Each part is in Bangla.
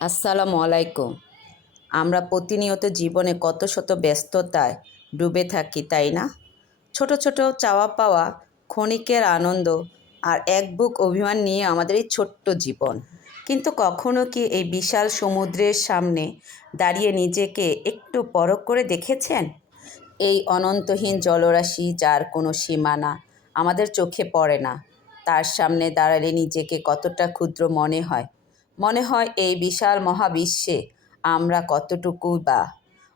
আসসালামু আলাইকুম। আমরা প্রতিনিয়ত জীবনে কত শত ব্যস্ততায় ডুবে থাকি, তাই না? ছোট ছোট চাওয়া পাওয়া, ক্ষণিকের আনন্দ আর এক বুক অভিমান নিয়ে আমাদের এই ছোট্ট জীবন। কিন্তু কখনো কি এই বিশাল সমুদ্রের সামনে দাঁড়িয়ে নিজেকে একটু পরখ করে দেখেছেন? এই অনন্তহীন জলরাশি যার কোনো সীমানা আমাদের চোখে পড়ে না, তার সামনে দাঁড়ালে নিজেকে কতটা ক্ষুদ্র মনে হয়। মনে হয় এই বিশাল মহাবিশ্বে আমরা কতটুকু বা,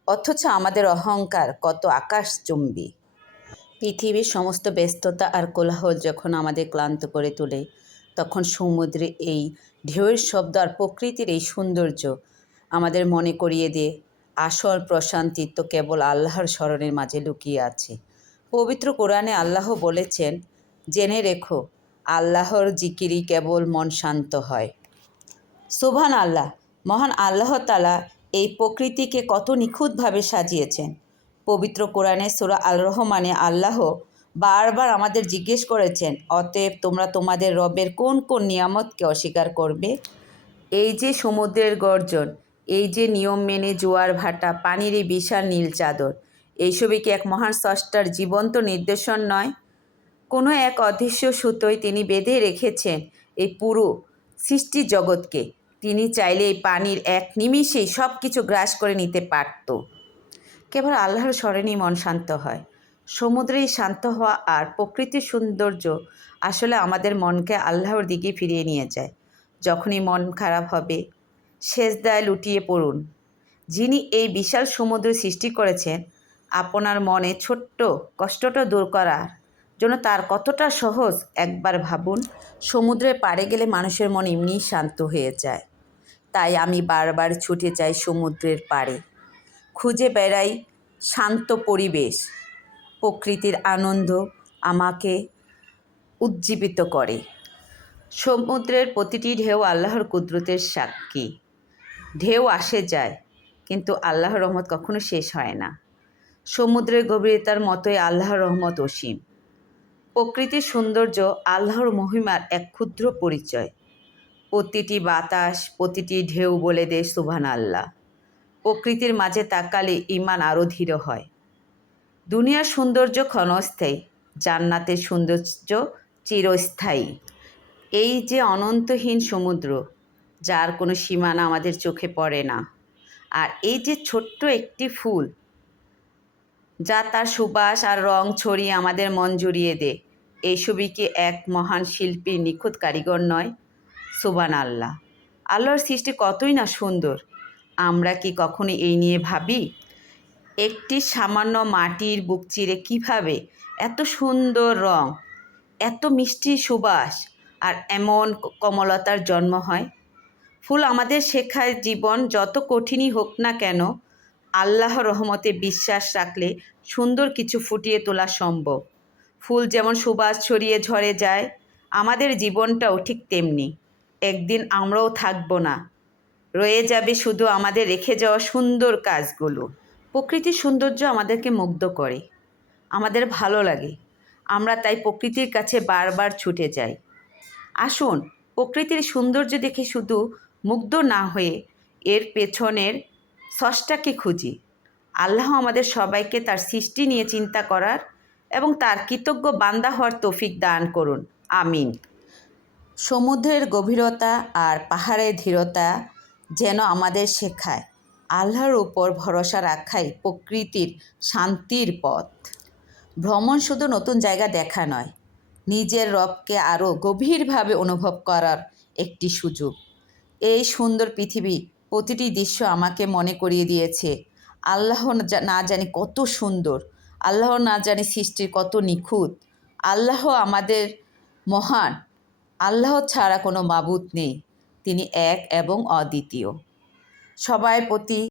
অথচ আমাদের অহংকার কত আকাশচুম্বী। পৃথিবীর সমস্ত ব্যস্ততা আর কোলাহল যখন আমাদের ক্লান্ত করে তোলে, তখন সমুদ্রে এই ঢেউয়ের শব্দ আর প্রকৃতির এই সৌন্দর্য আমাদের মনে করিয়ে দিয়ে আসল প্রশান্তি তো কেবল আল্লাহর স্মরণের মাঝে লুকিয়ে আছে। পবিত্র কোরআনে আল্লাহ বলেছেন, জেনে রেখো, আল্লাহর জিকিরই কেবল মন শান্ত হয়। সুবহান আল্লাহ! মহান আল্লাহ তাআলা এই প্রকৃতিকে কত নিখুঁতভাবে সাজিয়েছেন। পবিত্র কোরআনে সূরা আল রহমানে আল্লাহ বারবার আমাদের জিজ্ঞেস করেছেন, অতএব তোমরা তোমাদের রবের কোন কোন নিয়ামতকে অস্বীকার করবে? এই যে সমুদ্রের গর্জন, এই যে নিয়ম মেনে জোয়ার ভাটা, পানির এই বিশাল নীল চাদর, এইসবই কি এক মহান স্রষ্টার জীবন্ত নির্দেশন নয়? কোনো এক অদৃশ্য সুতোয় তিনি বেঁধে রেখেছেন এই পুরো সৃষ্টি জগৎকে। তিনি চাইলে এই পানির এক নিমিষেই সব কিছু গ্রাস করে নিতে পারত। কেবল আল্লাহর স্মরণেই মন শান্ত হয়। সমুদ্রেই শান্ত হওয়া আর প্রকৃতির সৌন্দর্য আসলে আমাদের মনকে আল্লাহর দিকে ফিরিয়ে নিয়ে যায়। যখনই মন খারাপ হবে, সেজদায় লুটিয়ে পড়ুন। যিনি এই বিশাল সমুদ্র সৃষ্টি করেছেন, আপনার মনে ছোট্ট কষ্টটা দূর করার জন্য তার কতটা সহজ একবার ভাবুন। সমুদ্রের পাড়ে গেলে মানুষের মন এমনিই শান্ত হয়ে যায়। তাই আমি বারবার ছুটে যাই সমুদ্রের পাড়ে, খুঁজে বেড়াই শান্ত পরিবেশ। প্রকৃতির আনন্দ আমাকে উজ্জীবিত করে। সমুদ্রের প্রতিটি ঢেউ আল্লাহর কুদরতের সাক্ষী। ঢেউ আসে যায়, কিন্তু আল্লাহর রহমত কখনো শেষ হয় না। সমুদ্রের গভীরতার মতোই আল্লাহর রহমত অসীম। প্রকৃতির সৌন্দর্য আল্লাহর মহিমার এক ক্ষুদ্র পরিচয়। প্রতিটি বাতাস, প্রতিটি ঢেউ বলে দেয় সুবহানাল্লাহ। প্রকৃতির মাঝে তাকালে ঈমান আরও দৃঢ় হয়। দুনিয়ার সৌন্দর্য ক্ষণস্থায়ী, জান্নাতের সৌন্দর্য চিরস্থায়ী। এই যে অনন্তহীন সমুদ্র, যার কোনো সীমানা আমাদের চোখে পড়ে না, আর এই যে ছোট্ট একটি ফুল, যা তার সুবাস আর রং ছড়িয়ে আমাদের মন জুড়িয়ে দেয়, এইসবই কি এক মহান শিল্পীর নিখুঁত কারিগর নয়? সুবহানাল্লাহ! আল্লাহর সৃষ্টি কতই না সুন্দর, আমরা কি কখনো এই নিয়ে ভাবি? একটি সামান্য মাটির বুক চিরে কীভাবে এত সুন্দর রং, এত মিষ্টি সুবাস আর এমন কমলতার জন্ম হয়? ফুল আমাদের শেখায়, জীবন যত কঠিনই হোক না কেন, আল্লাহর রহমতে বিশ্বাস রাখলে সুন্দর কিছু ফুটিয়ে তোলা সম্ভব। ফুল যেমন সুবাস ছড়িয়ে ঝরে যায়, আমাদের জীবনটাও ঠিক তেমনি। একদিন আমরাও থাকবো না, রয়ে যাবে শুধু আমাদের রেখে যাওয়া সুন্দর কাজগুলো। প্রকৃতির সৌন্দর্য আমাদেরকে মুগ্ধ করে, আমাদের ভালো লাগে। আমরা তাই প্রকৃতির কাছে বারবার ছুটে যাই। আসুন, প্রকৃতির সৌন্দর্য দেখে শুধু মুগ্ধ না হয়ে এর পেছনের স্রষ্টাকে খুঁজি। আল্লাহ আমাদের সবাইকে তার সৃষ্টি নিয়ে চিন্তা করার এবং তার কৃতজ্ঞ বান্দা হওয়ার তৌফিক দান করুন। আমিন। সমুদ্রের গভীরতা আর পাহাড়ের ধীরতা যেন আমাদের শেখায়, আল্লাহর উপর ভরসা রাখাই প্রকৃতির শান্তির পথ। ভ্রমণ শুধু নতুন জায়গা দেখা নয়, নিজের রবকে আরও গভীরভাবে অনুভব করার একটি সুযোগ। এই সুন্দর পৃথিবী প্রতিটি দৃশ্য আমাকে মনে করিয়ে দিয়েছে আল্লাহ না জানি কত সুন্দর, আল্লাহ না জানি সৃষ্টির কত নিখুঁত। আল্লাহ আমাদের মহান। আল্লাহ ছাড়া কোনো মাবুদ নেই, তিনি এক এবং অদ্বিতীয়। সবার প্রতি